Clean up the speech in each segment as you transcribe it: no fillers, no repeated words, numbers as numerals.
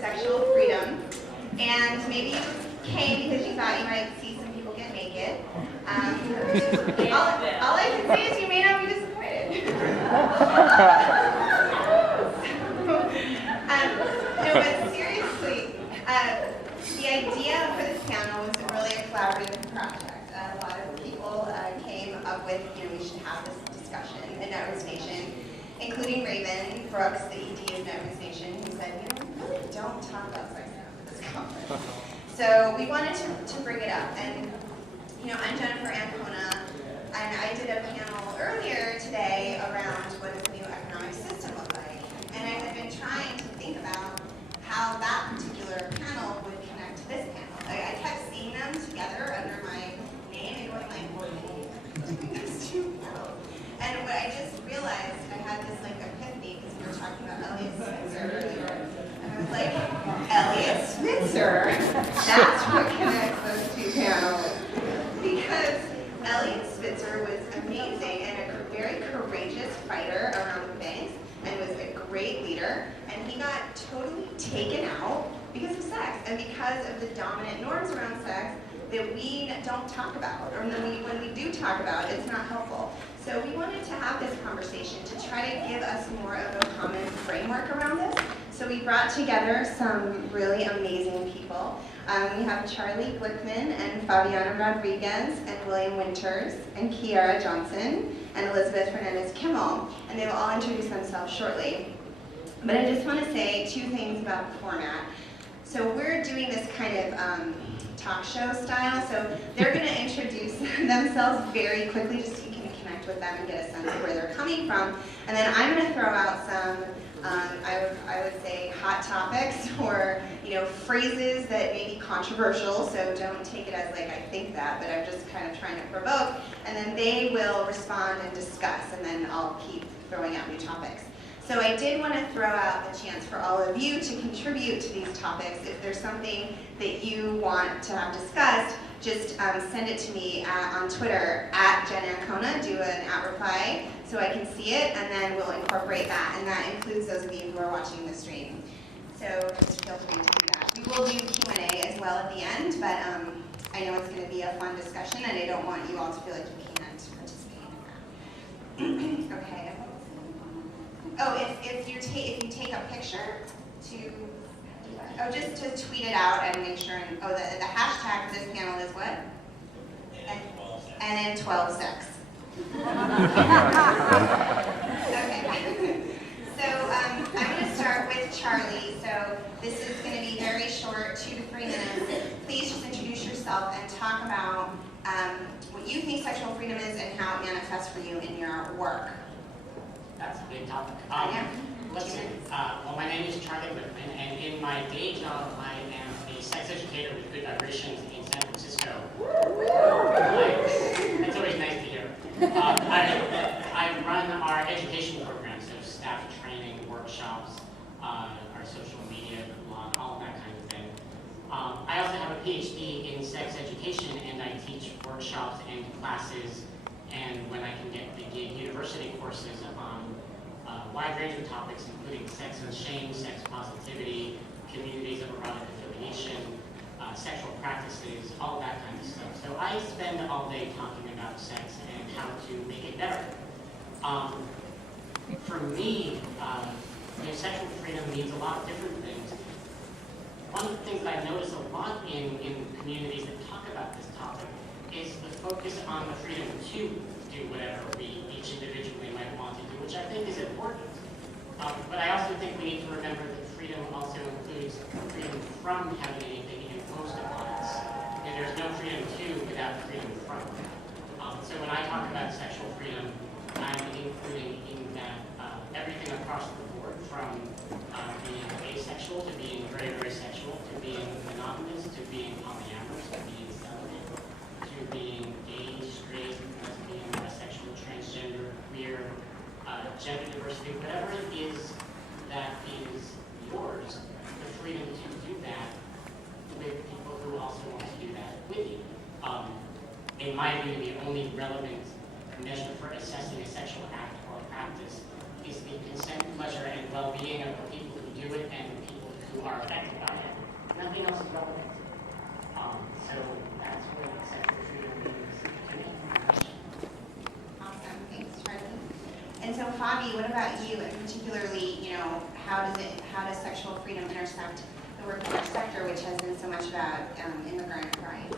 sexual freedom. And maybe you came because you thought you might see some people get naked. All I can say is you may not be disappointed. No, but seriously, the idea for this panel was really a collaborative project. A lot of people came up with, we should have this discussion in Netroots Nation, including Raven Brooks, the ED of Netroots Nation, who said, we really don't talk about sex at this conference. So we wanted to bring it up. And, I'm Jennifer Ancona, and I did a panel earlier today around what does the new economic system look like. And I had been trying to think about how that particular panel would connect to this panel. I kept seeing them together under my name and going like, what are these two panels? And what I just realized, I had this epiphany because we were talking about Elliot Spitzer earlier. And I was like, Elliot Spitzer, that's what connects those two panels. Because Elliot Spitzer was amazing and a very courageous fighter around the banks and was a great leader. And he got totally taken out because of sex and because of the dominant norms around sex that we don't talk about, or when we do talk about it, it's not helpful. So we wanted to have this conversation to try to give us more of a common framework around this. So we brought together some really amazing people. We have Charlie Glickman and Fabiana Rodriguez and William Winters and Kiara Johnson and Elizabeth Hernandez-Kimmel, and they will all introduce themselves shortly. But I just want to say two things about the format. So we're doing this kind of talk show style, so they're going to introduce themselves very quickly just so you can connect with them and get a sense of where they're coming from. And then I'm going to throw out some, I would say, hot topics or phrases that may be controversial, so don't take it as I think that, but I'm just kind of trying to provoke. And then they will respond and discuss, and then I'll keep throwing out new topics. So I did want to throw out the chance for all of you to contribute to these topics. If there's something that you want to have discussed, just send it to me on Twitter @JenAncona, do an @reply so I can see it, and then we'll incorporate that. And that includes those of you who are watching the stream. So just feel free to do that. We will do Q&A as well at the end, but I know it's going to be a fun discussion, and I don't want you all to feel like you can't participate in that. Okay. Oh, if you take a picture just to tweet it out and make sure. The hashtag for this panel is what? And then 12-6. Okay. So I'm going to start with Charlie. So this is going to be very short, 2 to 3 minutes. Please just introduce yourself and talk about what you think sexual freedom is and how it manifests for you in your work. That's a big topic. Well, my name is Charlie Glickman, and in my day job, I am a sex educator with Good Vibrations in San Francisco. It's always nice to hear. I run our education programs, so staff training, workshops, our social media blog, all of that kind of thing. I also have a PhD in sex education, and I teach workshops and classes, and when I can get the gig, university courses on a wide range of topics, including sex and shame, sex positivity, communities of erotic affiliation, sexual practices, all that kind of stuff. So I spend all day talking about sex and how to make it better. For me, sexual freedom means a lot of different things. One of the things that I notice a lot in communities that talk about this topic is the focus on the freedom to do whatever we each individually might want to do, which I think is important. But I also think we need to remember that freedom also includes freedom from having anything imposed upon us. And there's no freedom to without freedom from. So when I talk about sexual freedom, I'm including in that everything across the board, from being asexual to being very, very sexual, to being monogamous, to being polyamorous, to being celibate, to being gay, straight, lesbian, bisexual, transgender, queer, gender diversity, whatever it is that is yours, the freedom to do that with people who also want to do that with you. In my view, the only relevant measure for assessing a sexual act or practice is the consent, pleasure, and well-being of the people who do it and are affected by it. Nothing else is relevant. So that's what sexual freedom means to me. Awesome, thanks, Charlie. And so, Javi, what about you? And particularly, how does sexual freedom intersect the work of our sector, which has been so much about immigrant rights?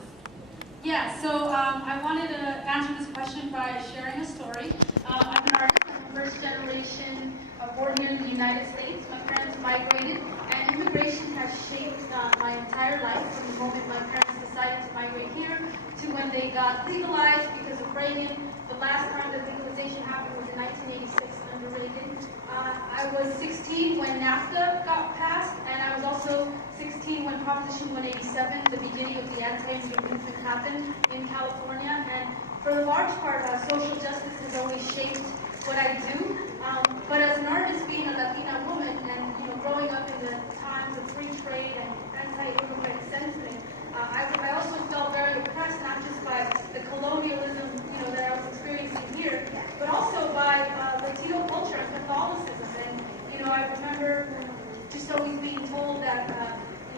Yeah, so I wanted to answer this question by sharing a story. I'm an artist. I'm a first generation born here in the United States. My parents migrated, and immigration has shaped my entire life from the moment my parents decided to migrate here to when they got legalized because of Reagan. The last time that legalization happened was in 1986 under Reagan. I was 16 when NAFTA got passed, and I was also 16 when Proposition 187, the beginning of the anti-immigrant movement, happened in California. And for the large part, social justice has always shaped what I do. But as an artist, being a Latina woman, and growing up in the times of free trade and anti-immigrant sentiment, I also felt very oppressed, not just by the colonialism that I was experiencing here, but also by Latino culture and Catholicism. And I remember just always being told that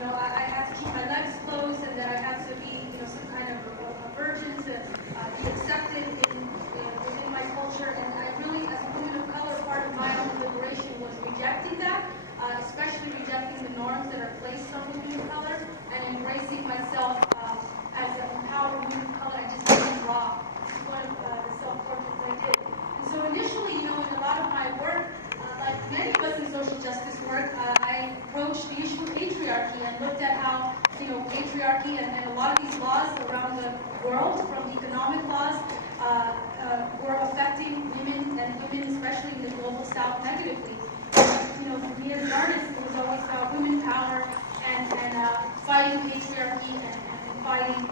I had to keep my legs closed and that I had to be some kind of a virgin to be accepted within my culture. And I really, as a woman of color, part of my own liberation was rejecting that, especially rejecting the norms that are placed on women of color and embracing myself as an empowered woman of color and just being raw. This is one of the self-portraits I did. And so initially, in a lot of my work, like many of us in social justice work, I approached the issue of patriarchy and looked at how, patriarchy and a lot of these laws around the world, from economic laws, were affecting women, and women especially in the global south, negatively. For me as an artist, it was always about women power and fighting patriarchy and fighting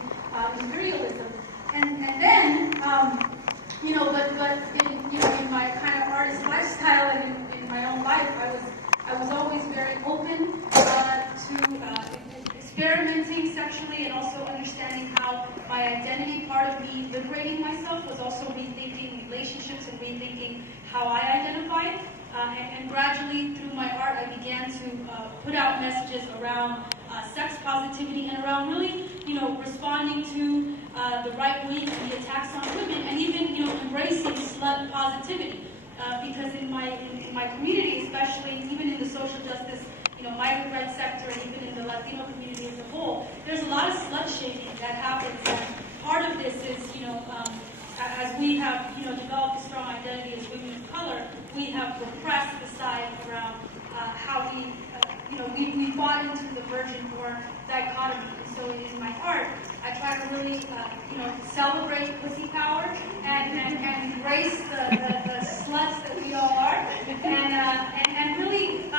imperialism. And then, in my kind of artist lifestyle and in my own life, I was always very open to experimenting sexually and also understanding how my identity, part of me liberating myself, was also rethinking relationships and rethinking how I identified. And gradually, through my art, I began to put out messages around sex positivity and around really, responding to the right wing and the attacks on women, and even, embracing slut positivity. Because in my community, especially, even in the social justice, migrant rights sector, and even in the Latino community as a whole, there's a lot of slut shaming that happens. And part of this is, as we have, developed a strong identity as women of color, we have repressed the side around how we bought into the virgin-born dichotomy. And so in my art, I try to really, celebrate pussy power and embrace the sluts that we all are, and really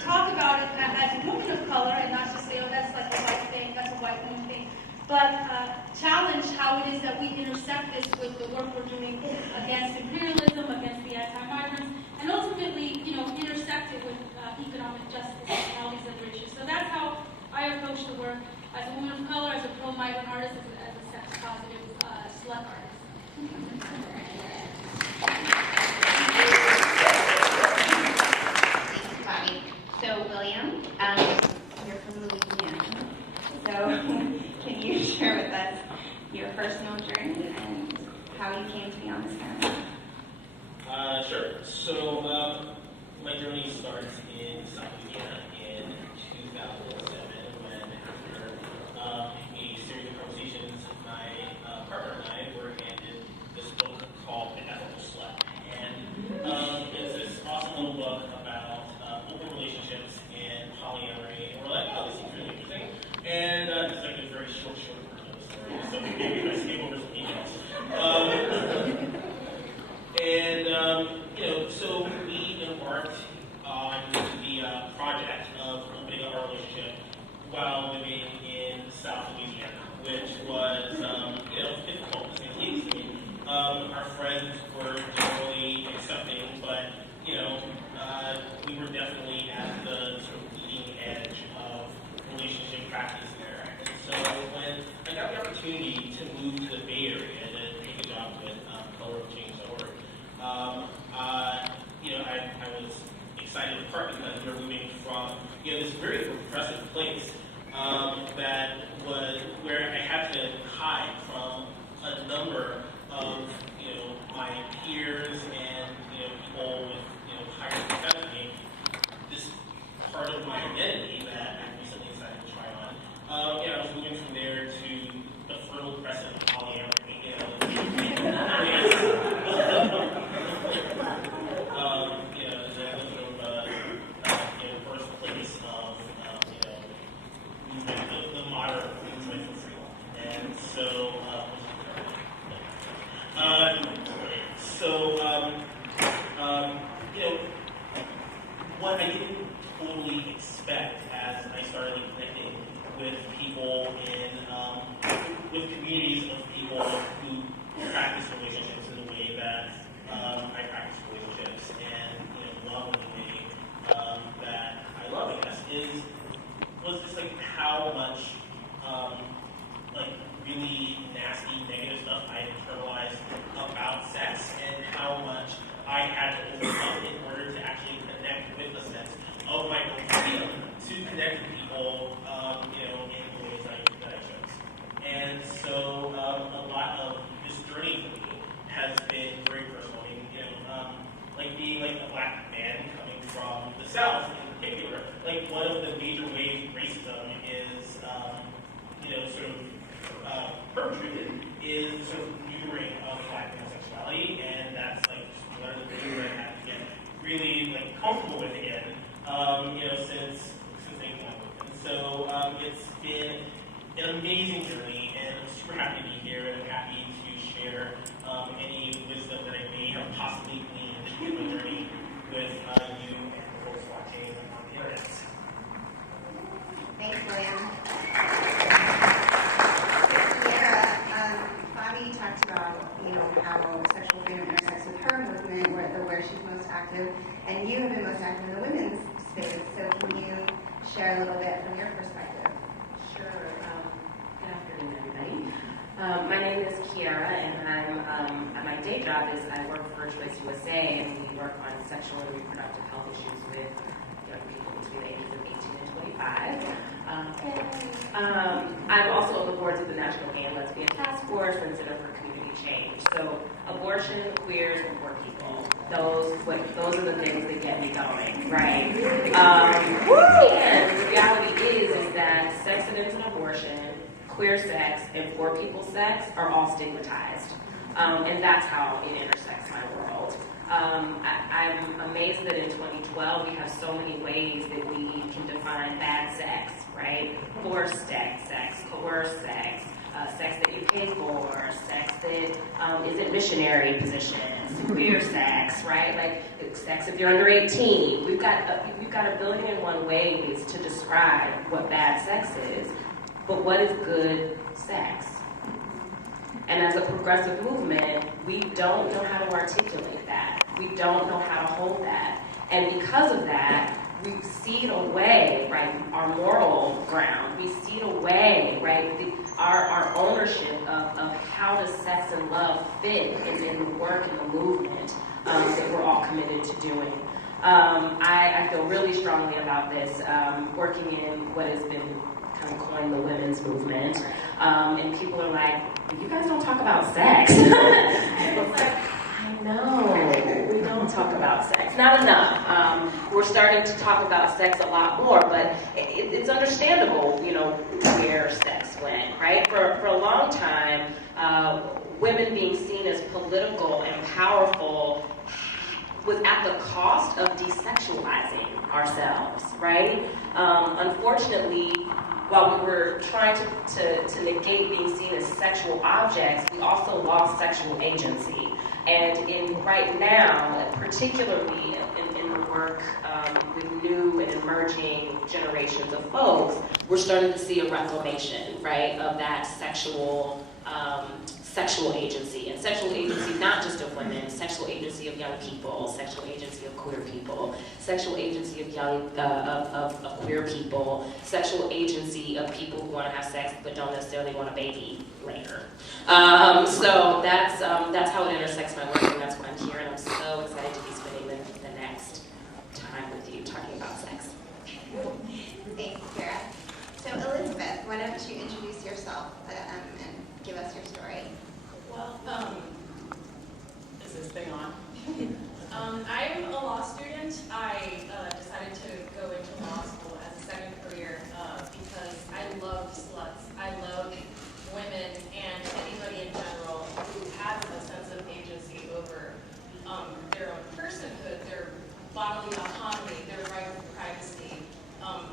talk about it as a woman of color, and not just say, oh, that's like a white thing, that's a white woman thing, but challenge how it is that we intersect this with the work we're doing against imperialism, against the anti-migrants, and ultimately, intersect it with economic justice and all these other issues. So that's how I approach the work as a woman of color, as a pro-migrant artist, as a sex-positive slut artist. Thanks, Bobby. So, William, you're from Louisiana. So, can you share with us your personal journey and how you came to be on this panel? Sure. So, my journey starts in South Louisiana in 2007 when, after a series of conversations, my partner and I were handed this book called The Ethical Slut. And it's this awesome little book about open relationships and polyamory. And we're like, oh, this seems really interesting. And it's like a very short version of the story. So maybe if I skip over some details. So we embarked on the project of opening up our relationship while living in South Louisiana, which was, difficult to say the least. I mean, our friends were generally accepting, but, we were definitely at the sort of leading edge of relationship practice there. And so when I got the opportunity to move to the Bay Area to take a job with colorofchange.org, I was excited in part because we were moving from this very repressive place that was where I had to hide from a number of my peers and people with higher success than me. This part of my identity that I recently decided to try on. I was moving from there to the fertile crescent of polyamory. Birthplace of the modern movement for freedom. And so, what I didn't totally expect as I started connecting with people with communities of people who practice relationships in the way that I practice relationships and love in the way that I love, I guess, was just like how much really nasty, negative stuff I internalized about sex and how much I had to overcome in order to actually connect with a sense of my own freedom to connect with people, in the ways that I chose. And so a lot of this journey for me has been very personal. Being a black man coming from the South in particular, one of the major ways racism is, perpetrated is sort of neutering of black male sexuality, and that's one of the things that I had to get really comfortable with again, since making my move. And so it's been an amazing journey, and I'm super happy to be here, and I'm happy to share any wisdom that I may have possibly gleaned in my journey with you and the folks watching on the internet. Thanks, William. Bobby talked about, how sexual freedom intersects with her movement, where she's most active, and you have been most active in the women's space. So can you share a little bit from your perspective? Sure. Good afternoon, everybody. My name is Kiara, and my day job is I work for Choice USA, and we work on sexual and reproductive health issues with young people between the ages of 18 and 25. I'm also on the boards of the National Gay and Lesbian Task Force and Center for Community Change. So abortion, queers, and poor people. Those are the things that get me going, right? And the reality is that sex that ends in abortion, queer sex, and poor people sex are all stigmatized. And that's how it intersects my world. I'm amazed that in 2012 we have so many ways that we can define bad sex, right? Forced sex, coerced sex, sex that you pay for, sex that isn't missionary positions, queer sex, right? Sex if you're under 18. We've got a billion and one ways to describe what bad sex is, but what is good sex? And as a progressive movement, we don't know how to articulate that. We don't know how to hold that. And because of that, we cede away, right, our moral ground. We cede away, right, our ownership of how does sex and love fit in the work and the movement that we're all committed to doing. I feel really strongly about this, working in what has been kind of coined the women's movement. And people are like, you guys don't talk about sex. And it's like, I know, we don't talk about sex. Not enough. We're starting to talk about sex a lot more, but it's understandable, where sex went, right? For a long time, women being seen as political and powerful was at the cost of desexualizing ourselves, right? Unfortunately, while we were trying to negate being seen as sexual objects, we also lost sexual agency. And right now, particularly in the work with new and emerging generations of folks, we're starting to see a reclamation, right, of that sexual agency. And sexual agency not just of women, sexual agency of young people, sexual agency of queer people, sexual agency of of queer people, sexual agency of people who want to have sex but don't necessarily want a baby later. So that's how it intersects my work, and that's why I'm here, and I'm so excited to be spending the next time with you talking about sex. bodily autonomy, their right to privacy,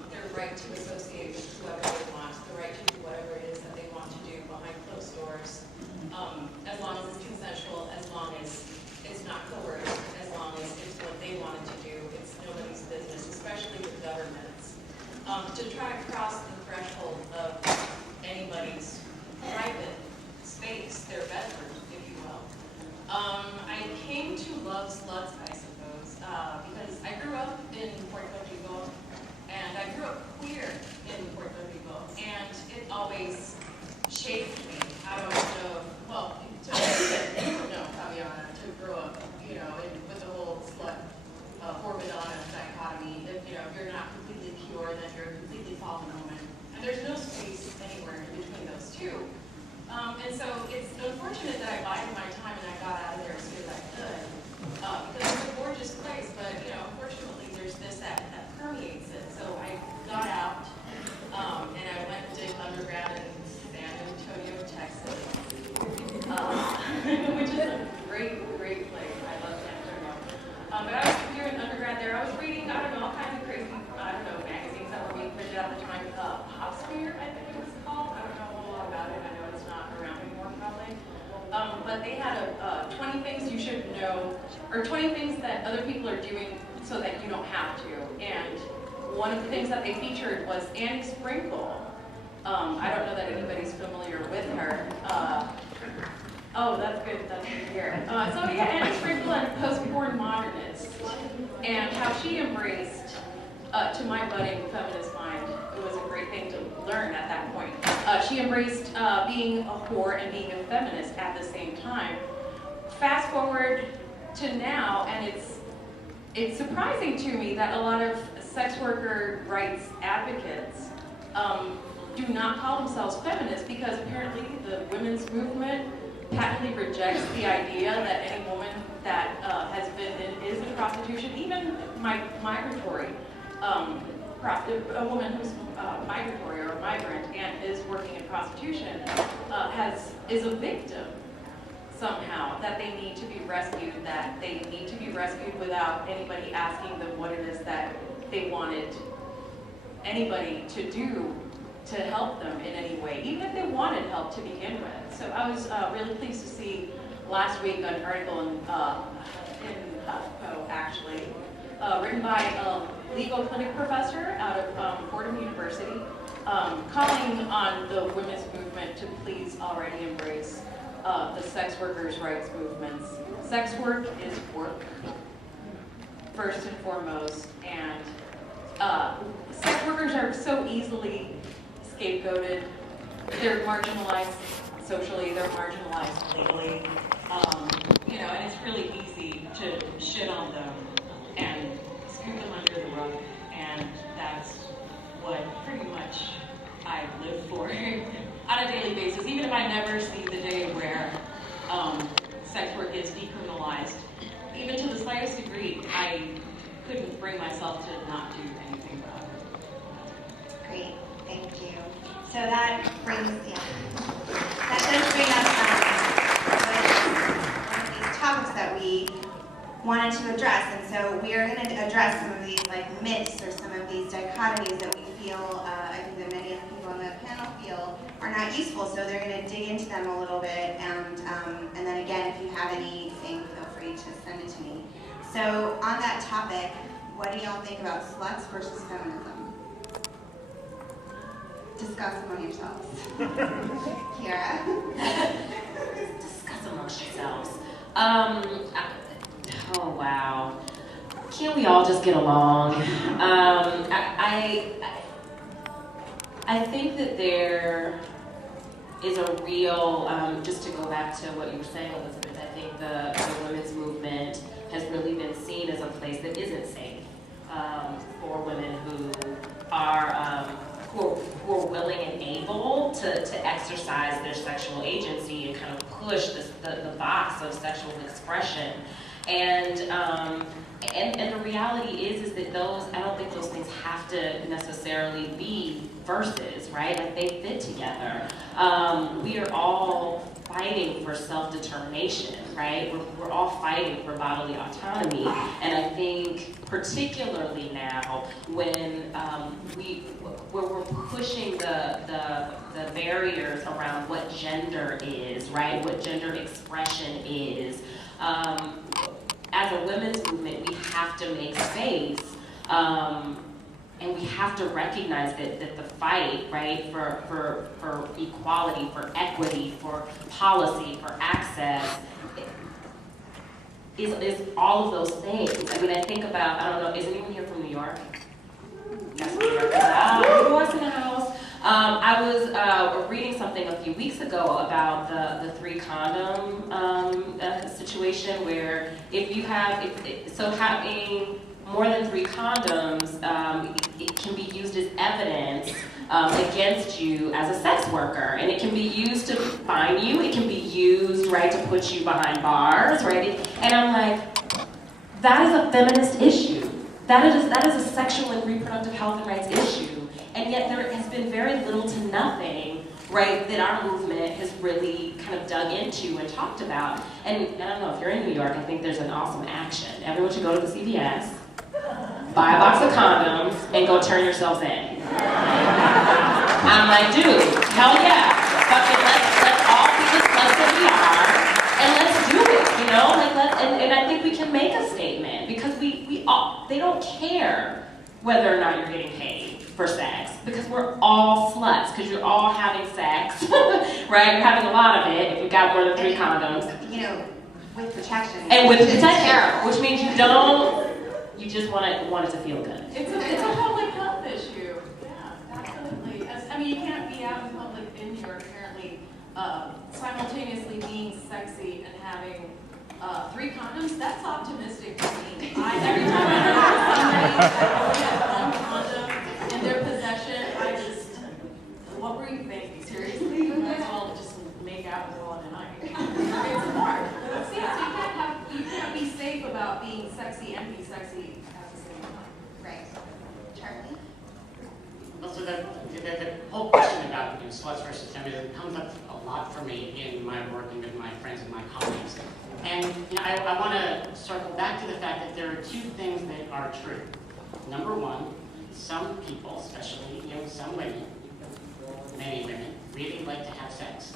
their right to associate with whoever they want, the right to do whatever it is that they want to do behind closed doors, as long as it's consensual, as long as it's not coerced, as long as it's what they wanted to do. It's nobody's business, especially with governments. To try to cross the threshold of anybody's private space, their bedroom, if you will. I came to love sluts, I suppose, because I grew up in Puerto Rico, and I grew up queer in Puerto Rico, and it always shaped me. I don't know, well, to know, Fabiana, to grow up, with the whole slut Madonna dichotomy. If you're not completely pure, then you're a completely fallen woman, and there's no space anywhere in between those two. And so it's unfortunate that I bided my time and I got out of there as soon as I could, because it's a gorgeous place, but unfortunately there's this that permeates it. So I got out, and I went and did undergrad in San Antonio, Texas, which is a great place. I love San Antonio. But I was doing undergrad there. I was reading, all kinds of crazy, magazines that were being printed at the time. Pop Sphere, I think it was called. I don't know a whole lot about it. I know it's not around anymore, probably. But they had 20 things you should know, or 20 things that other people are doing so that you don't have to. And one of the things that they featured was Annie Sprinkle. I don't know that anybody's familiar with her. Oh, that's good to hear. So yeah, Annie Sprinkle and post-porn modernists, and how she embraced, to my budding feminist mind, it was a great thing to learn at that point. She embraced being a whore and being a feminist at the same time. Fast forward to now, and it's surprising to me that a lot of sex worker rights advocates do not call themselves feminists, because apparently the women's movement patently rejects the idea that any woman that has been is in prostitution, even migratory, a woman who's migratory or a migrant and is working in prostitution is a victim somehow, that they need to be rescued, without anybody asking them what it is that they wanted anybody to do to help them in any way, even if they wanted help to begin with. So I was really pleased to see last week an article in HuffPo, actually, written by a legal clinic professor out of Fordham University, calling on the women's movement to please already embrace the sex workers' rights movements. Sex work is work, first and foremost, and sex workers are so easily scapegoated. They're marginalized socially, they're marginalized legally, and it's really easy to shit on them and scoop them under the rug, and that's what pretty much I live for on a daily basis, even if I never see the day where sex work is decriminalized. Even to the slightest degree, I couldn't bring myself to not do anything about it. Great, thank you. So that does bring us one of these topics that we wanted to address, and so we are going to address some of these myths or some of these dichotomies that we feel, I think that many of the people on the panel feel are not useful. So they're going to dig into them a little bit, and then again, if you have anything, feel free to send it to me. So on that topic, what do y'all think about sluts versus feminism? Discuss among yourselves. Kiara? Discuss amongst yourselves. Oh wow. Can't we all just get along? I think that there is a real, just to go back to what you were saying, Elizabeth, I think the women's movement has really been seen as a place that isn't safe for women who are willing and able to exercise their sexual agency and kind of push the box of sexual expression. And the reality is that I don't think those things have to necessarily be verses, right? Like, they fit together. We are all fighting for self-determination, right? We're all fighting for bodily autonomy, and I think particularly now when we're pushing the barriers around what gender is, right? What gender expression is. As a women's movement, we have to make space, and we have to recognize that the fight, right, for equality, for equity, for policy, for access, is all of those things. I mean, I think about, I don't know, is anyone here from New York? Yes, New York. New York's in the house. I was reading something a few weeks ago about the 3 condom situation, where if you have, having more than 3 condoms, it can be used as evidence against you as a sex worker, and it can be used to fine you. It can be used, right, to put you behind bars, right? And I'm like, that is a feminist issue. That is a sexual and reproductive health and rights issue, and yet there has been very little to nothing, right, that our movement has really kind of dug into and talked about. And I don't know, if you're in New York, I think there's an awesome action. Everyone should go to the CVS, buy a box of condoms, and go turn yourselves in. I'm like, dude, hell yeah. Fucking let's all be the sluts that we are, and let's do it, you know? Like, and I think we can make a statement, because they don't care whether or not you're getting paid for sex, because we're all sluts, because you're all having sex, right? You're having a lot of it if you've got more than 3 condoms. You know, with protection. And with protection, which means you just want it to feel good. It's a public health issue. Yeah, absolutely. I mean, you can't be out in public in New York apparently simultaneously being sexy and having 3 condoms. That's optimistic to me. Every time I hear somebody that only has 1 condom in their possession, what were you thinking? Seriously? You might as well just make out in the middle of the night. It's hard. So you can't be safe about being sexy and be sexy at the same time. Right. Charlie? Also, the whole question about sluts versus feminism comes up a lot for me in my working with my friends and my colleagues. And I want to circle back to the fact that there are 2 things that are true. Number 1, some people, especially some women, many women, really like to have sex.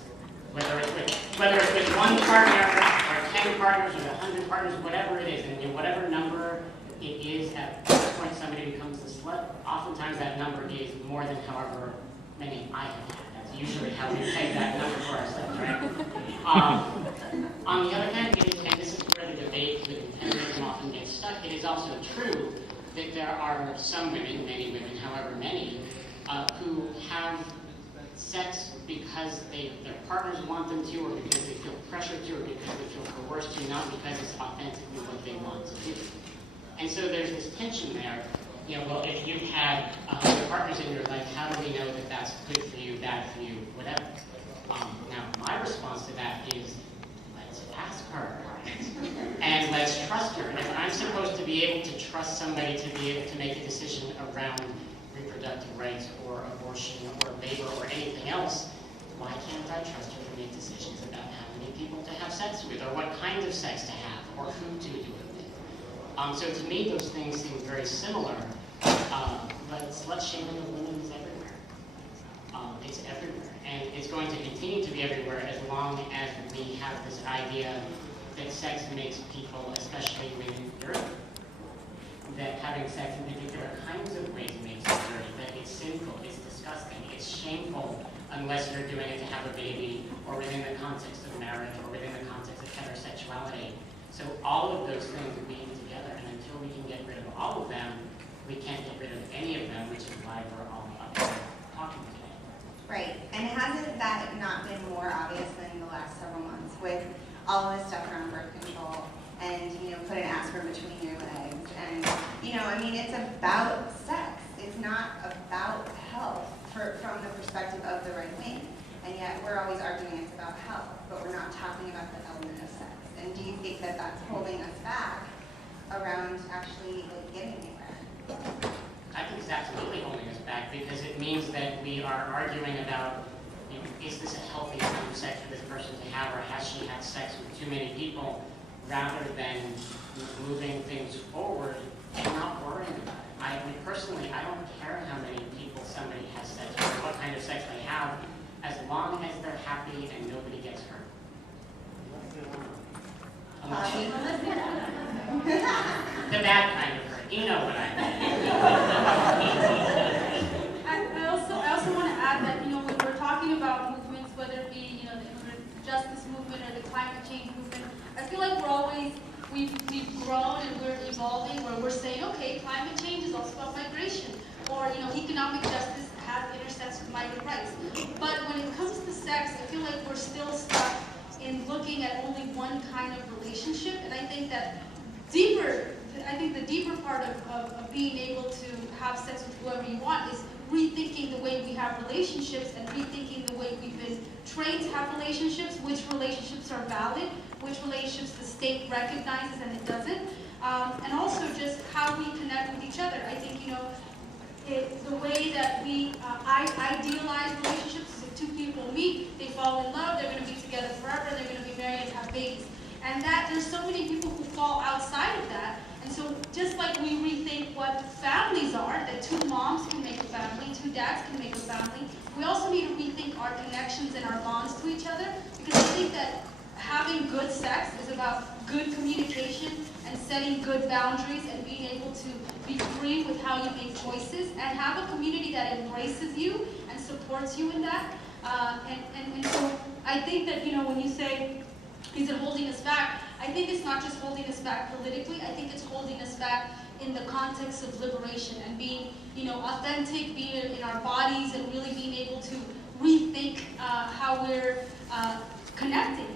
Whether it's with 1 partner or 10 partners or 100 partners, whatever it is, and whatever number it is at this point somebody becomes a slut, oftentimes that number is more than however many I have had. That's usually how we peg that number for ourselves, right? On the other hand, and this is where the debate with feminism often gets stuck, it is also true that there are some women, many women, however many, who have sex because their partners want them to, or because they feel pressured to, or because they feel coerced to, not because it's authentically what they want to do. And so there's this tension there. Well, if you've had other partners in your life, how do we know that that's good for you, bad for you, whatever? Now, my response to that is, let's ask her. And let's trust her. And if I'm supposed to be able to trust somebody to be able to make a decision around reproductive rights or abortion or labor or anything else, why can't I trust her to make decisions about how many people to have sex with, or what kind of sex to have, or who to do it with? So to me, those things seem very similar, but slut shaming of women is everywhere. It's everywhere, and it's going to continue to be everywhere as long as we have this idea that sex makes people, especially women, dirty. That having sex in particular kinds of ways makes it dirty, that it's sinful, it's disgusting, it's shameful, unless you're doing it to have a baby, or within the context of marriage, or within the context of heterosexuality. So all of those things weave together, and until we can get rid of all of them, we can't get rid of any of them, which is why we're all up here talking today. Right, and hasn't that not been more obvious than the last several months with all of this stuff around birth control and, put an aspirin between your legs and, it's about sex. It's not about health from the perspective of the right wing. And yet we're always arguing it's about health, but we're not talking about the element of sex. And do you think that that's holding us back around actually getting anywhere? I think it's absolutely holding us back, because it means that we are arguing about, is this a healthy kind of sex for this person to have, or has she had sex with too many people, rather than moving things forward You know what I mean. I also want to add that, when we're talking about movements, whether it be, the immigrant justice movement or the climate change movement, I feel like we've grown and we're evolving where we're saying, okay, climate change is also about migration, or, economic justice intersects with migrant rights. But when it comes to sex, I feel like we're still stuck in looking at only one kind of relationship, and I think that the deeper part of being able to have sex with whoever you want is rethinking the way we have relationships and rethinking the way we've been trained to have relationships, which relationships are valid, which relationships the state recognizes and it doesn't, and also just how we connect with each other. I think, the way that we idealize relationships is if two people meet, they fall in love, they're going to be together forever, they're going to be married and have babies. And that there's so many people who fall outside of that. And so just like we rethink what families are, that two moms can make a family, two dads can make a family, we also need to rethink our connections and our bonds to each other, because I think that having good sex is about good communication and setting good boundaries and being able to be free with how you make choices and have a community that embraces you and supports you in that. And so I think that, when you say, is it holding us back? I think it's not just holding us back politically. I think it's holding us back in the context of liberation and being, authentic, being in our bodies and really being able to rethink how we're connecting.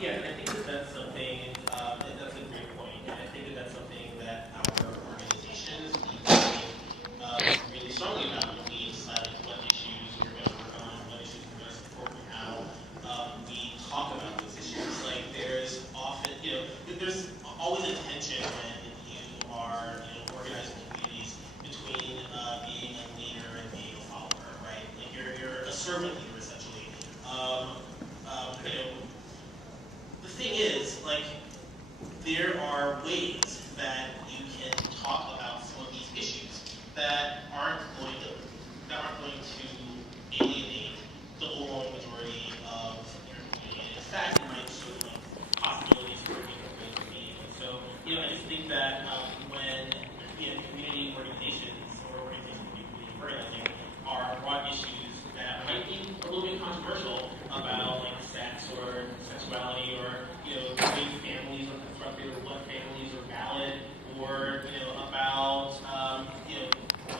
Yeah, I think that that's something, that's a great point, and I think that that's something that our organizations need to think really strongly about when we decide what issues we're going to work on, what issues we're going to support, and how we talk about those issues. Like, there's often, there's always a tension when you are, organizing communities between being a leader and being a follower, right? Like, you're a servant leader, essentially. The thing is, like, there are ways that you can talk about some of these issues that aren't going to alienate the overwhelming majority of your community. And in fact, it might show like possibilities for different ways of being. So, I just think that when community organizations or organizations that do community organizing are brought issues that might be a little bit controversial about like sex or sexuality or the way families are constructed or what families are valid or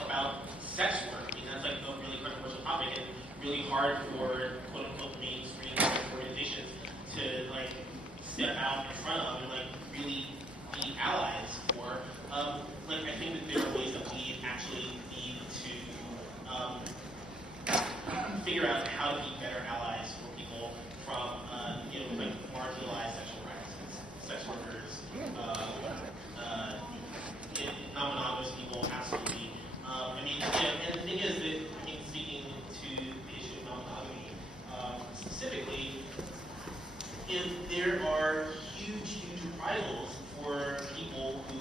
about sex work. I mean, that's like a really controversial topic and really hard for quote unquote mainstream organizations to like step out in front of and like really be allies for. Like I think that there are ways that we actually need to figure out how to be better allies for people from like marginalized sexual practices, sex workers, non-monogamous people, absolutely. And the thing is that I think speaking to the issue of non-monogamy specifically, is there are huge reprisals for people who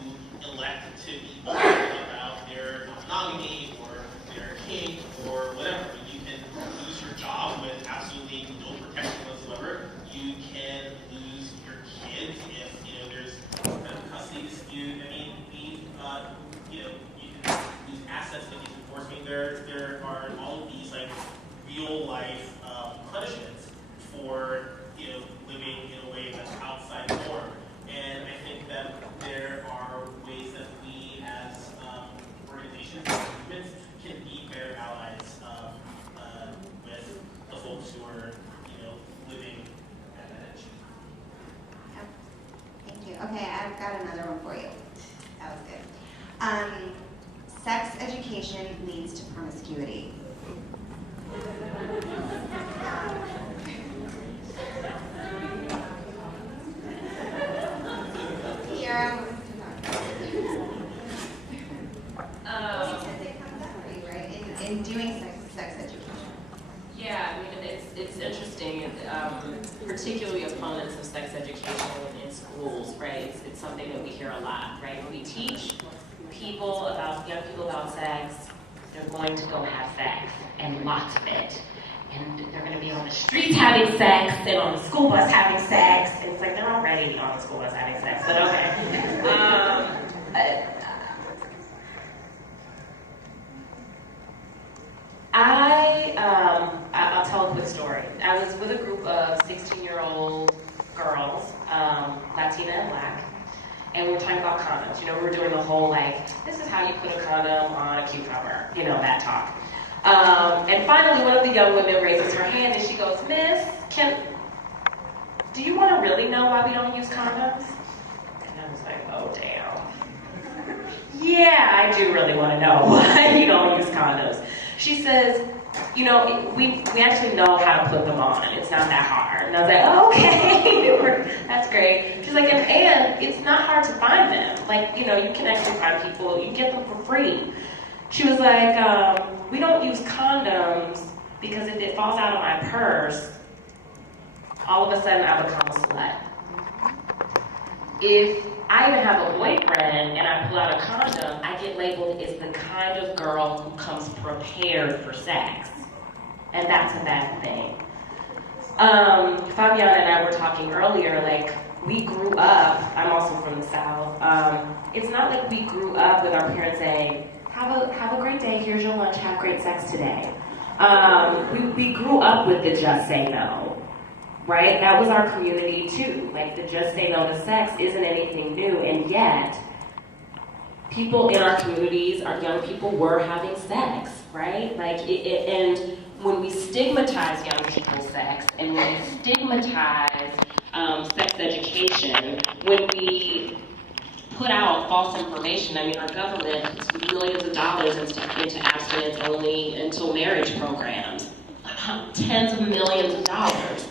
elect to be vocal about their monogamy or their kink or whatever. You can lose your job with absolutely no protection whatsoever. You can lose your kids if there's a custody dispute. I mean, you can lose assets that get divorced. I mean, there are all of these like real life punishments for living in a way that's outside the norm. And I think that there are ways that we as organizations and movements can be better allies with the folks who are living at that edge. Yep. Thank you. Okay, I've got another one for you. That was good. Sex education leads to promiscuity. Kiara, it comes up for you, right? In doing sex education. Yeah, I mean, it's interesting, particularly opponents of sex education in schools, right? It's something that we hear a lot, right? When we teach young people about sex, they're going to go have sex, and lots of it. And they're going to be on the streets having sex, and on the school bus having sex, and it's like they're already may be on the school bus having sex, but okay. I'll tell a quick story. I was with a group of 16-year-old girls, Latina and Black, and we were talking about condoms. You know, we were doing the whole, like, this is how you put a condom on a cucumber, you know, that talk. And finally, one of the young women raises her hand and she goes, Miss, do you want to really know why we don't use condoms? And I was like, oh, damn. Yeah, I do really want to know why you don't use condoms. She says, you know, we actually know how to put them on. It's not that hard. And I was like, oh, okay, that's great. She's like, and it's not hard to find them. Like, you know, you can actually find people, you can get them for free. She was like, we don't use condoms because if it falls out of my purse, all of a sudden I become a slut. If I even have a boyfriend and I pull out a condom, I get labeled as the kind of girl who comes prepared for sex. And that's a bad thing. Fabiana and I were talking earlier, like, we grew up, I'm also from the South, it's not like we grew up with our parents saying, have a great day, here's your lunch, have great sex today. We grew up with the just say no, right? That was our community too. Like, the just say no to sex isn't anything new, and yet, people in our communities, our young people were having sex, right? Like, and when we stigmatize young people's sex, and when we stigmatize sex education, when we put out false information, I mean, our government puts millions of dollars into abstinence only until marriage programs, tens of millions of dollars.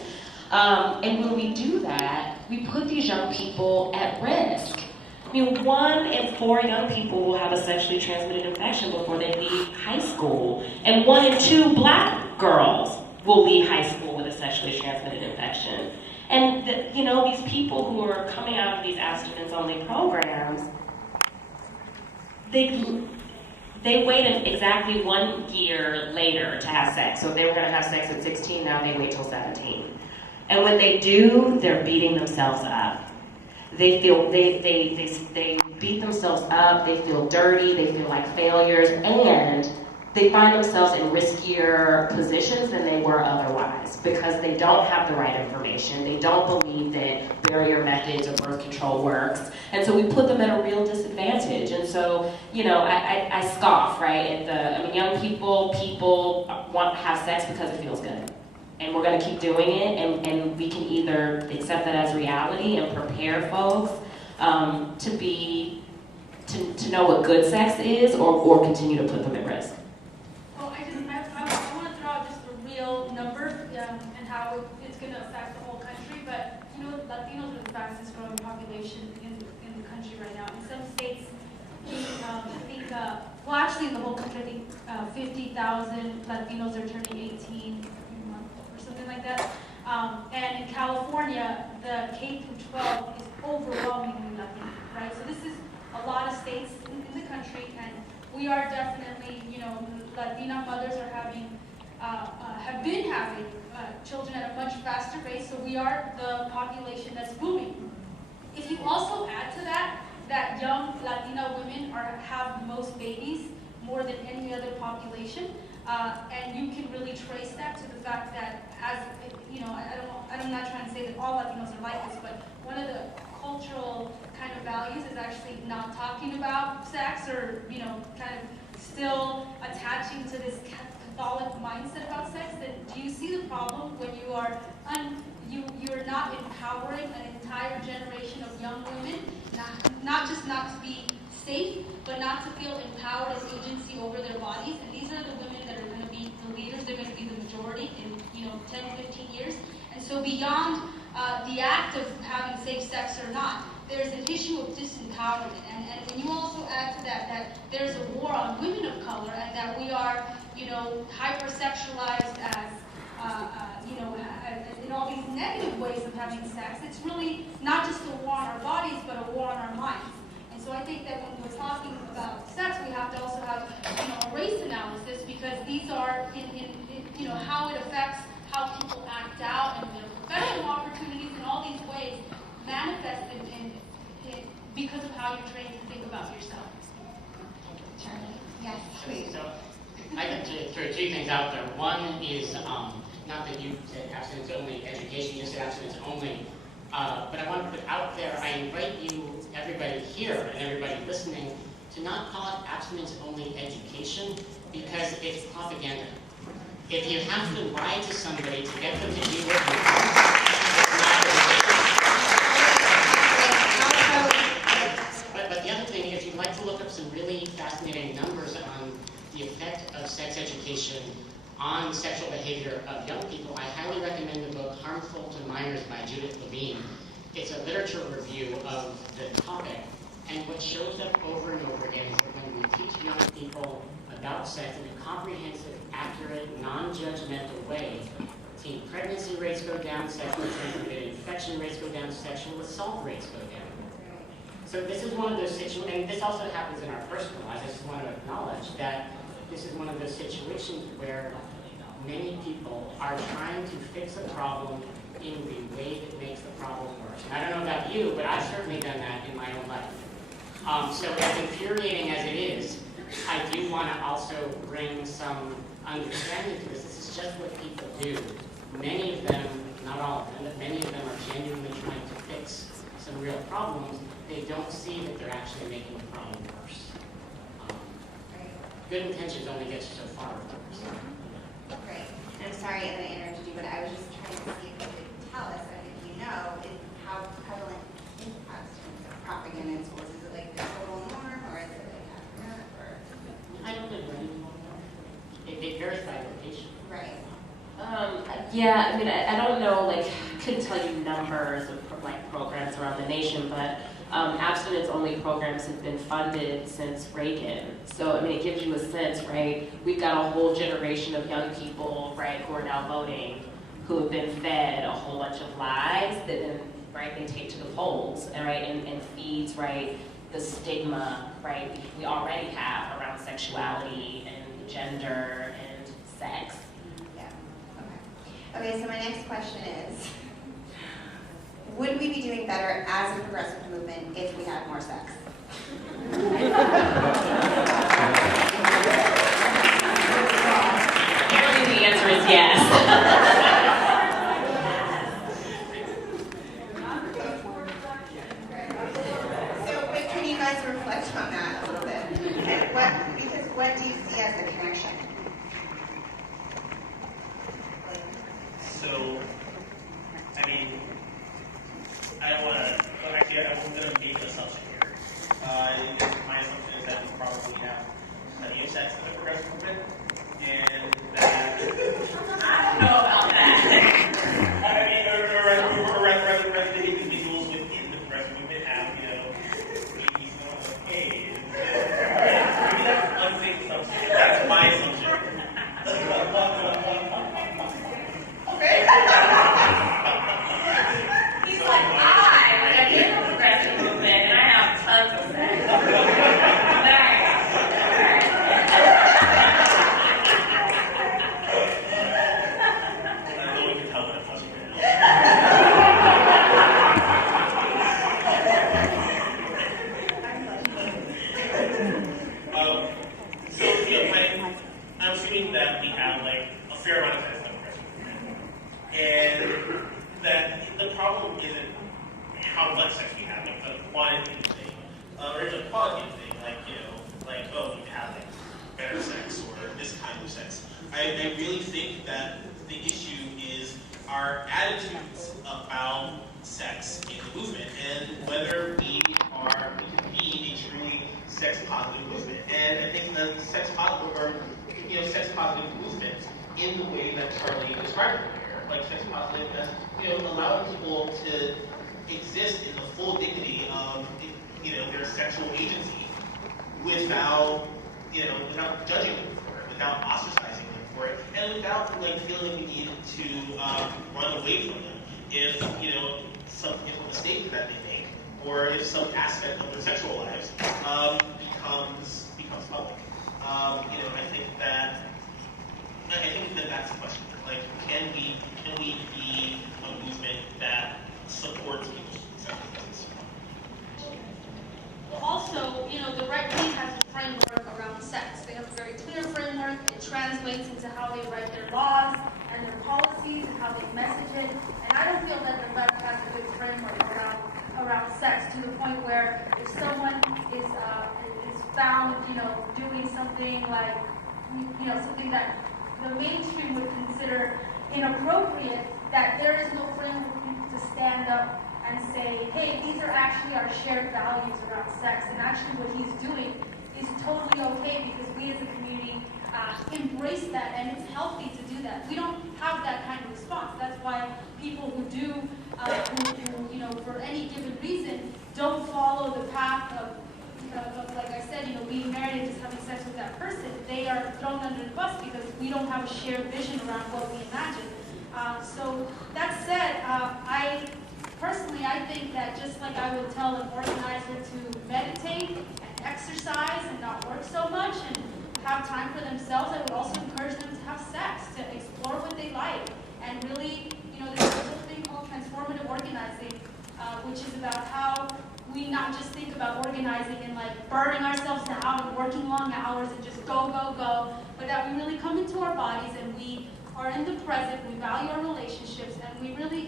And when we do that, we put these young people at risk. I mean, 1 in 4 young people will have a sexually transmitted infection before they leave high school. And 1 in 2 Black girls will leave high school with a sexually transmitted infection. And, you know, these people who are coming out of these abstinence-only programs, they waited exactly 1 year later to have sex. So if they were going to have sex at 16, now they wait till 17. And when they do, they're beating themselves up. They beat themselves up, they feel dirty, they feel like failures, and they find themselves in riskier positions than they were otherwise because they don't have the right information. They don't believe that barrier methods or birth control works. And so we put them at a real disadvantage. And so, you know, I scoff, right? Young people want to have sex because it feels good. And we're going to keep doing it, and we can either accept that as reality and prepare folks to know what good sex is, or continue to put them at risk. Well, I want to throw out just a real number and how it's going to affect the whole country. But you know, Latinos are the fastest growing population in the country right now. In some states, actually in the whole country, I think 50,000 Latinos are turning 18. Something like that. And in California, the K through 12 is overwhelmingly Latino, right? So this is a lot of states in the country, and we are definitely, you know, Latina mothers are have been having children at a much faster rate, so we are the population that's booming. If you also add to that young Latina women have the most babies, more than any other population, and you can really trace that to the fact that, as you know, I'm not trying to say that all Latinos are like this, but one of the cultural kind of values is actually not talking about sex, or, you know, kind of still attaching to this Catholic mindset about sex. Then do you see the problem when you are you're not empowering an entire generation of young women, not just not to be safe, but not to feel empowered as agency over their bodies? And these are the women that are going to be the leaders. They're going to be the majority in, you know, 10, 15 years. And so beyond the act of having safe sex or not, there's an issue of disempowerment. And when you also add to that there's a war on women of color, and that we are, you know, hypersexualized as, you know, in all these negative ways of having sex, it's really not just a war on our bodies, but a war on our minds. And so I think that when we're talking about sex, we have to also have, you know, a race analysis, because these are, in you know, how it affects how people act out and their professional opportunities in all these ways manifest because of how you're trained to think about yourself? Charlie? Yes, please. So I can throw two things out there. One is, not that you said abstinence-only education, you said abstinence-only. But I want to put out there, I invite you, everybody here and everybody listening, to not call it abstinence-only education because it's propaganda. If you have to lie to somebody to get them to do what you want, but the other thing, if you'd like to look up some really fascinating numbers on the effect of sex education on sexual behavior of young people, I highly recommend the book Harmful to Minors by Judith Levine. It's a literature review of the topic, and what shows up over and over again is that when we teach young people about sex in a comprehensive, accurate, non-judgmental way, teen pregnancy rates go down, sexually transmitted infection rates go down, sexual assault rates go down. So this is one of those situations, and this also happens in our personal lives. I just want to acknowledge that this is one of those situations where many people are trying to fix a problem in the way that makes the problem worse. And I don't know about you, but I've certainly done that in my own life. So as infuriating as it is, I do want to also bring some understanding to this. This is just what people do. Many of them, not all of them, but many of them are genuinely trying to fix some real problems. They don't see that they're actually making the problem worse. Good intentions only get you so far, of course. Great. I'm sorry that I interrupted you, but I was just trying to see if you could tell us, and if you know, is how prevalent is abstinence of propaganda in schools? Is it like the total norm, or is it like half and half, or? I don't know anymore. It varies by location. Right. Yeah, I mean, I don't know, like, I couldn't tell you numbers of programs around the nation, but abstinence-only programs have been funded since Reagan. So, I mean, it gives you a sense, right? We've got a whole generation of young people, right, who are now voting, who have been fed a whole bunch of lies that then, right, they take to the polls, right, and feeds, right, the stigma, right, we already have around sexuality and gender and sex. Yeah. Okay. Okay, so my next question is, would we be doing better as a progressive movement if we had more sex? Apparently the answer is yes. So, but can you guys reflect on that a little bit? And because what do you see as the connection? So, I mean, I don't want to, well, actually, I'm going to make an assumption here. My assumption is that we probably have plenty of sex in the progressive movement, and that, I don't know about that. I mean, or rather, the individuals within the progressive movement have, maybe some okay. Maybe that's an unsafe assumption. That's my assumption. He's like, I'm in the progressive movement and I have tons of sex. I know we can tell what I'm talking about. I'm assuming that we have like a fair amount of sex in the progressive movement, and that the problem isn't how much sex we have, like the quantitative thing, or the qualitative thing, like oh, we have like better sex or this kind of sex. I really think that the issue is our attitudes about sex in the movement and whether we can be a truly sex positive movement. And I think the sex positive movement in the way that Charlie described it here, like sex positive as allowing people to exist in the full dignity of their sexual agency without judging them for it, without ostracizing them for it, and without feeling we need to run away from them if if a mistake that they make or if some aspect of their sexual lives becomes public. I think that that's the question. Like, can we be a movement that supports people's sexual lives? around sex, to the point where if someone is found, doing something like, something that the mainstream would consider inappropriate, that there is no framework for people to stand up and say, hey, these are actually our shared values around sex, and actually what he's doing is totally okay because we as a community embrace that, and it's healthy to do that. We don't have that kind of response. That's why people who do, who for any given reason, don't follow the path of like I said, being married and just having sex with that person, they are thrown under the bus because we don't have a shared vision around what we imagine. So that said, I think that just like I would tell an organizer to meditate and exercise and not work so much and have time for themselves, I would also encourage them to have sex, to explore what they like. And really, there's a little thing called transformative organizing, which is about how we not just think about organizing and like burning ourselves out and working long hours and just go, go, go, but that we really come into our bodies and we are in the present, we value our relationships, and we really,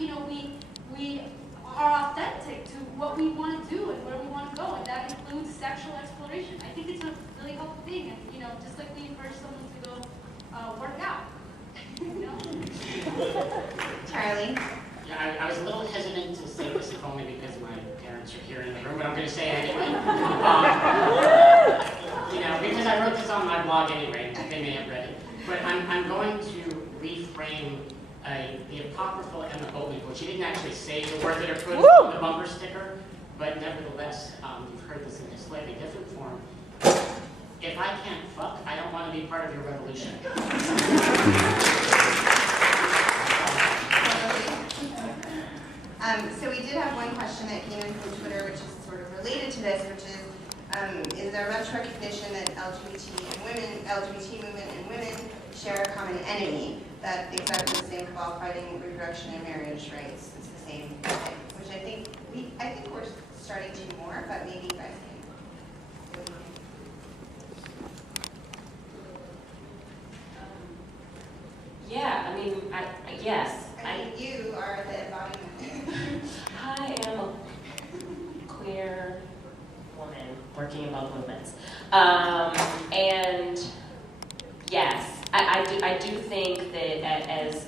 we are authentic to what we want to do and where we want to go, and that includes sexual exploration. I think it's a really helpful thing, and just like we encourage someone to go work out. Charlie? Yeah, I was a little hesitant to say this if only because my parents are here in the room, but I'm going to say it anyway. Because I wrote this on my blog anyway, they may have read it. But I'm going to reframe the apocryphal and the biblical. She didn't actually say the word that are put on the bumper sticker, but nevertheless, you've heard this in a slightly different form. If I can't fuck, I don't want to be part of your revolution. So we did have one question that came in from Twitter, which is sort of related to this, which is there much recognition that LGBT movement and women share a common enemy, that exactly the same cabal fighting reproduction and marriage rights? It's the same thing, which I think we're starting to more, but maybe you guys can. Yeah, yes. You are the embodiment. I am a queer woman working in both movements. And yes, I do think that as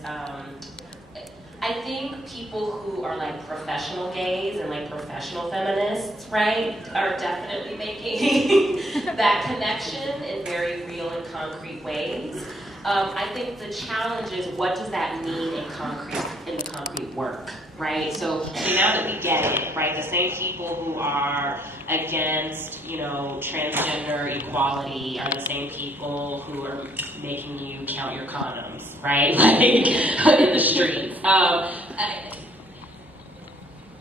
I think people who are like professional gays and like professional feminists, right, are definitely making that connection in very real and concrete ways. I think the challenge is, what does that mean in the concrete work, right? So now that we get it, right, the same people who are against, transgender equality are the same people who are making you count your condoms, right, like in the streets.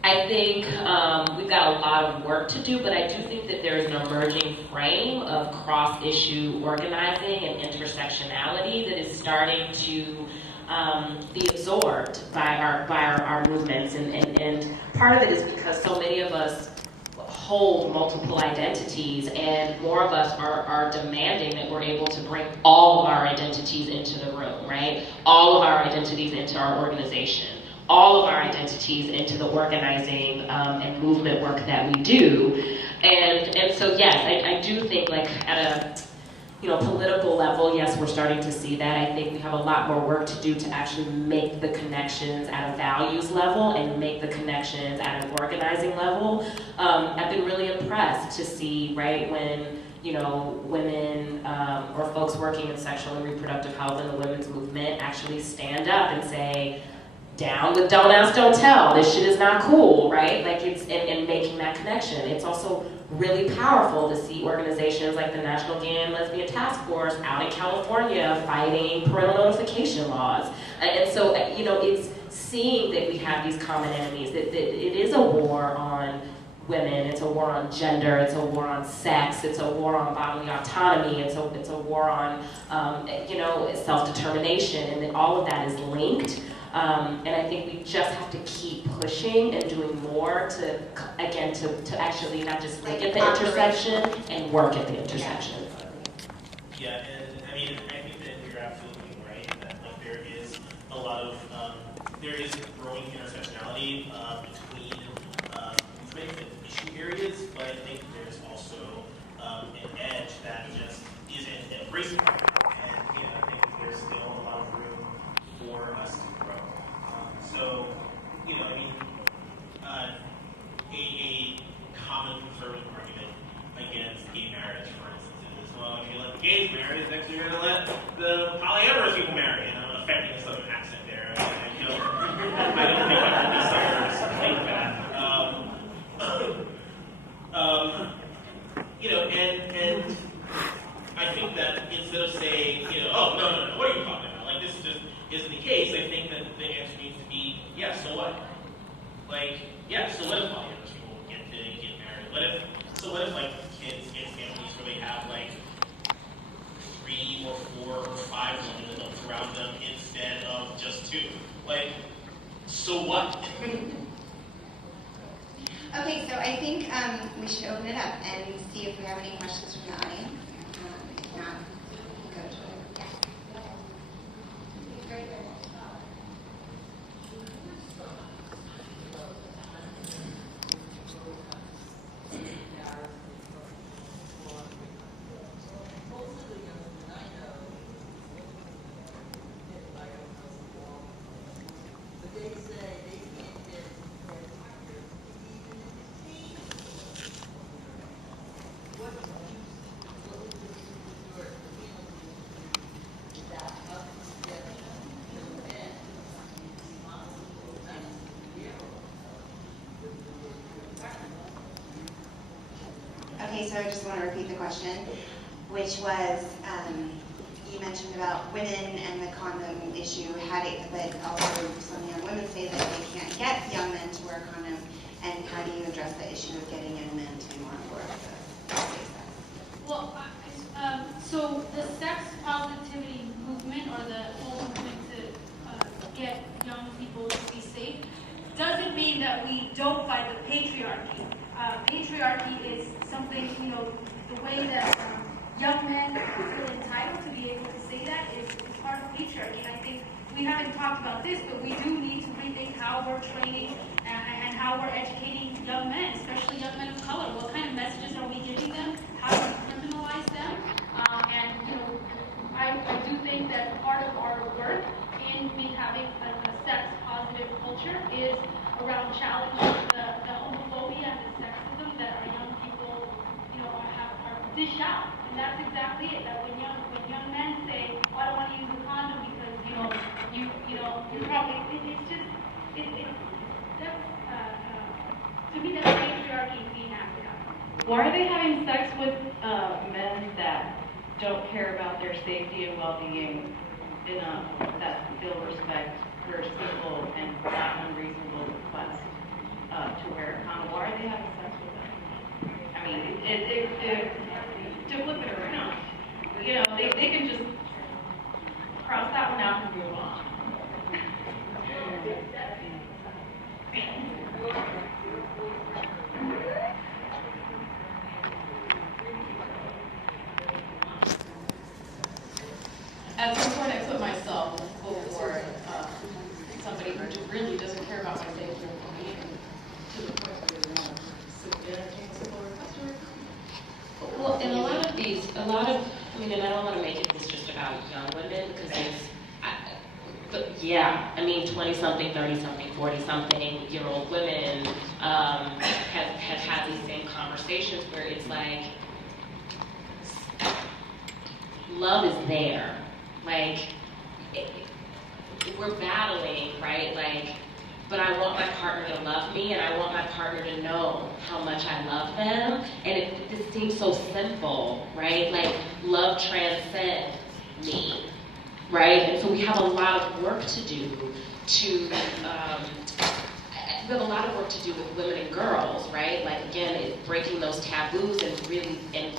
I think we've got a lot of work to do, but I do think that there is an emerging frame of cross-issue organizing and intersectionality that is starting to be absorbed by our movements, and part of it is because so many of us hold multiple identities, and more of us are demanding that we're able to bring all of our identities into the room, right? All of our identities into our organization. All of our identities into the organizing and movement work that we do. And so yes, I do think like at a political level, yes, we're starting to see that. I think we have a lot more work to do to actually make the connections at a values level and make the connections at an organizing level. I've been really impressed to see, right, when women or folks working in sexual and reproductive health in the women's movement actually stand up and say, down with don't ask, don't tell. This shit is not cool, right? Like it's and making that connection. It's also really powerful to see organizations like the National Gay and Lesbian Task Force out in California fighting parental notification laws. And so, it's seeing that we have these common enemies, that it is a war on women, it's a war on gender, it's a war on sex, it's a war on bodily autonomy, it's a war on, self-determination, and that all of that is linked. And I think we just have to keep pushing and doing more to actually not just look at the intersection and work at the intersection. Yeah, and I think that you're absolutely right that like there is a lot of there is growing intersectionality between And I think that instead of saying, oh, no, what are you talking about? Like, this just isn't the case. I think that the answer needs to be, yeah, so what? Like, yeah, so what if polyamorous people get married? What if like kids get families where they have like 3 or 4 or 5 women adults around them instead of just 2? Like, so what? Okay, so I think we should open it up and see if we have any questions from the audience. If not, go to it. Yeah. Okay, so I just want to repeat the question, which was, you mentioned about women and the condom issue, but also some young women say that they can't get young men to wear a condom, and how do you address the issue of getting young men to want to wear the safe sex? Well, so the sex positivity movement, or the whole movement to get young people to be safe, doesn't mean that we don't fight the patriarchy. Patriarchy is something, the way that young men feel entitled to be able to say that is part of patriarchy. And I think we haven't talked about this, but we do need to rethink how we're training and how we're educating young men, especially young men of color. What kind of messages are we giving them? How do we criminalize them? I do think that part of our work in me having a sex-positive culture is around challenging the homophobia and the sexism that our young people, are dish out. And that's exactly it. That when young men say, "Oh, I don't want to use a condom because you're probably," to me that's patriarchy being acted out. Why are they having sex with men that don't care about their safety and well-being enough that they'll respect their simple and not unreasonable request to wear a condom? Why are they having sex with them? I mean, to flip it around, they can just cross that one out and move on. At some point, I put myself before somebody who really doesn't care about my safety or well-being, to the point where they want to entertain simple requests. Well, and and I don't want to make it just about young women, because but yeah, 20-something, 30-something, 40-something-year-old women have had these same conversations where it's like, love is there. Like, we're battling, right? Like, but I want my partner to love me, and I want my partner to know how much I love them. And this seems so simple, right? Like, love transcends me, right? And so we have a lot of work to do we have a lot of work to do with women and girls, right? Like, again, it's breaking those taboos and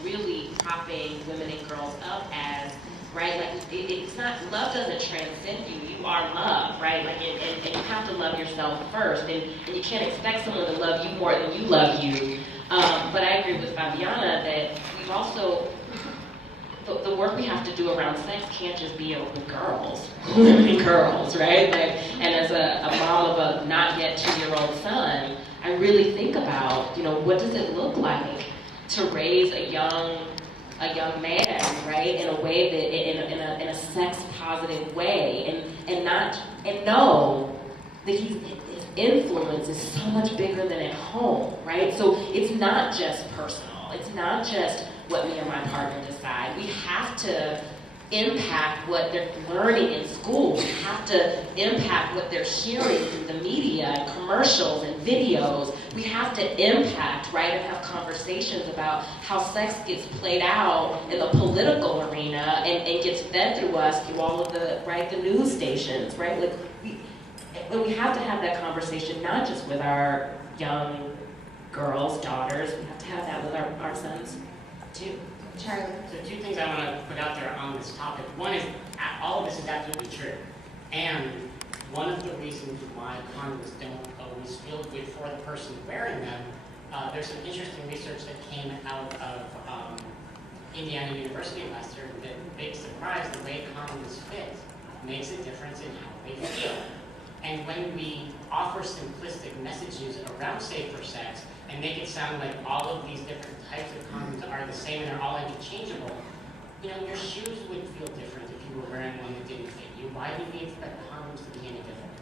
really propping women and girls up as, right? Like, it's not, love doesn't transcend you. You are love, right? Like, and you have to love yourself first, and you can't expect someone to love you more than you love you. But I agree with Fabiana that we've also, the work we have to do around sex can't just be with girls, women and girls, right? Like, and as a mom of a not yet 2-year-old son, I really think about, what does it look like to raise a young man, right, in a way that in a sex positive way, and know that his influence is so much bigger than at home, right? So it's not just personal. It's not just what me and my partner decide. We have to impact what they're learning in school. We have to impact what they're hearing through the media and commercials and videos. we have to impact, right, and have conversations about how sex gets played out in the political arena and gets fed through us through all of the, right, the news stations, right? Like, we have to have that conversation not just with our young girls, daughters, we have to have that with our sons too. Charlie. So two things I want to put out there on this topic. One is, all of this is absolutely true. And one of the reasons why condoms don't always feel good for the person wearing them, there's some interesting research that came out of Indiana University last year. That big surprise, the way condoms fit makes a difference in how they feel. And when we offer simplistic messages around safer sex and make it sound like all of these different types of condoms are the same and they're all interchangeable, you know, your shoes would feel different if you were wearing one that didn't fit you. Why do we expect condoms to be any different?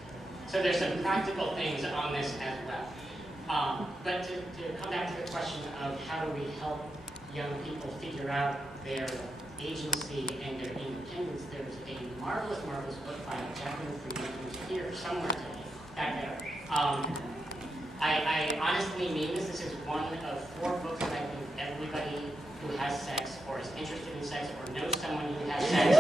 So there's some practical things on this as well. But to come back to the question of how do we help young people figure out their agency and their independence, there's a marvelous, marvelous book by Jacqueline Freeman, who's here somewhere today, back there. I honestly mean this. This is one of 4 books that I think everybody who has sex or is interested in sex or knows someone who has sex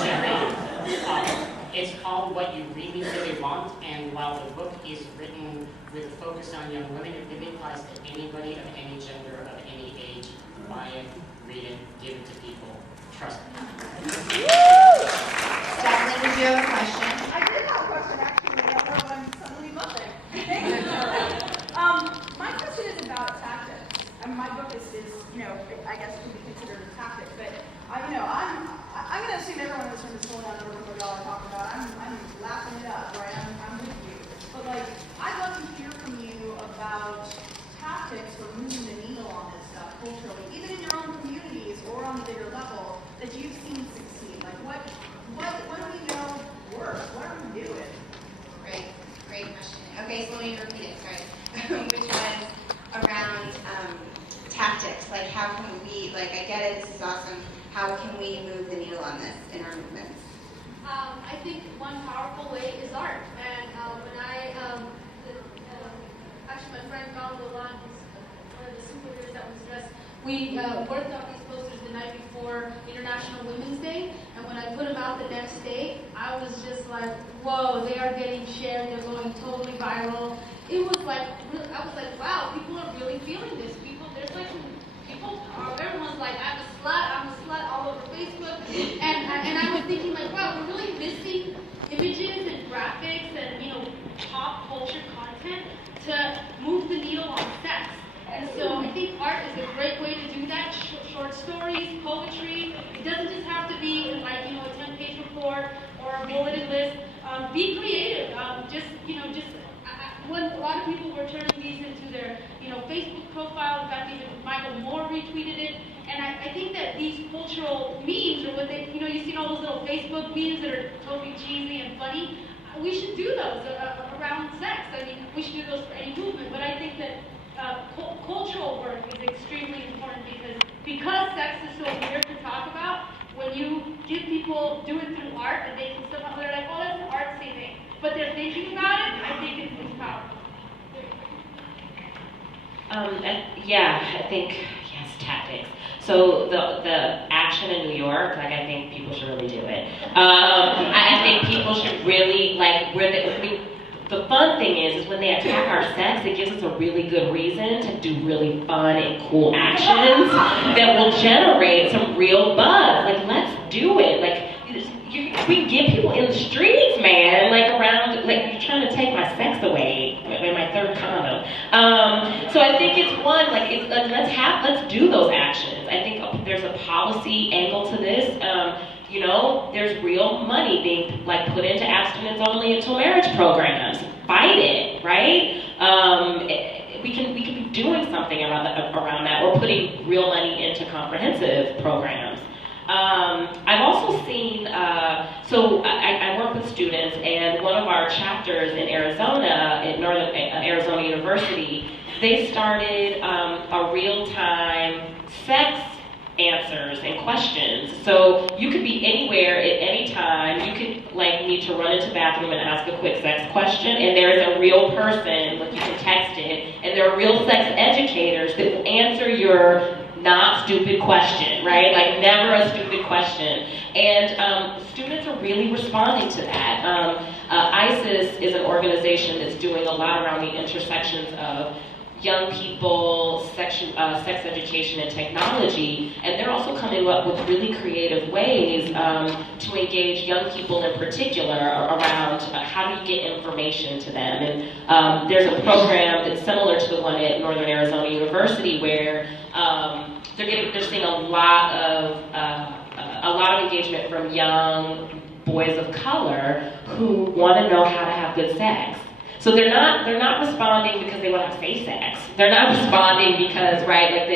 should read. It's called What You Really, Really Want, and while the book is written with a focus on young women, it really applies to anybody of any gender, of any age. Buy it, read it, give it to people. Trust me. Stephanie, did you have a question? I did have a question, actually. I don't know I'm suddenly buzzing. My question is about tactics. And my book is, you know, I guess it can be considered a tactic, but I'm going to assume everyone in this room is pulling out the number of y'all are talking about. I'm laughing it up, right? I'm with you. But like, I'd love to hear from you about tactics for moving the needle on this stuff culturally, even in your own communities or on the bigger level, that you've seen succeed. Like, what do we know works? What are we doing? Great question. Okay, so let me repeat it, sorry. Which was around tactics. Like, how can we, like, I get it, this is awesome. How can we move the needle on this in our movements? I think one powerful way is art. And when actually my friend Ron Golan, who's one of the superheroes that was dressed, we worked on these posters the night before International Women's Day. And when I put them out the next day, I was just like, whoa, they are getting shared, they're going totally viral. It was like, I was like, wow, people are really feeling this. Everyone's like, I'm a slut all over Facebook. And I was thinking like, wow, we're really missing images and graphics and, you know, pop culture content to move the needle on sex. And so I think art is a great way to do that. Short stories, poetry. It doesn't just have to be like, you know, a 10-page report or a bulleted list. Be creative. When a lot of people were turning these into their, you know, Facebook profile. In fact, even Michael Moore retweeted it. And I think that these cultural memes, or what they, you know, you've seen all those little Facebook memes that are totally cheesy and funny. We should do those around sex. I mean, we should do those for any movement. But I think that cultural work is extremely important because sex is so weird to talk about. When you give people do it through art, and they can somehow, they're like, oh, that's an artsy thing, but they're thinking about it. I think it's powerful. I think yes, tactics. So the action in New York, like I think people should really do it. I think people should really the fun thing is when they attack our sex, it gives us a really good reason to do really fun and cool actions that will generate some real buzz. Like, let's do it. Like, we can get people in the streets, man. Like around, like you're trying to take my sex away in my third condom. So I think it's one. Let's do those actions. I think there's a policy angle to this. You know, there's real money being like put into abstinence only until marriage programs. Fight it, right? We can be doing something around that. Or putting real money into comprehensive programs. I've also seen. So I work with students, and one of our chapters in Arizona, at Northern Arizona University, they started a real-time sex answers and questions. So you could be anywhere at any time. You could like need to run into the bathroom and ask a quick sex question, and there is a real person, like you can text it, and there are real sex educators that will answer your not stupid question, right? Like never a stupid question. And students are really responding to that. ISIS is an organization that's doing a lot around the intersections of young people, sex education, and technology, and they're also coming up with really creative ways to engage young people in particular around how do you get information to them. And there's a program that's similar to the one at Northern Arizona University where they're seeing a lot of engagement from young boys of color who want to know how to have good sex. So they're not responding because they want to have safe sex. They're not responding because, right, like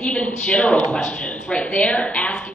even general questions, right? They're asking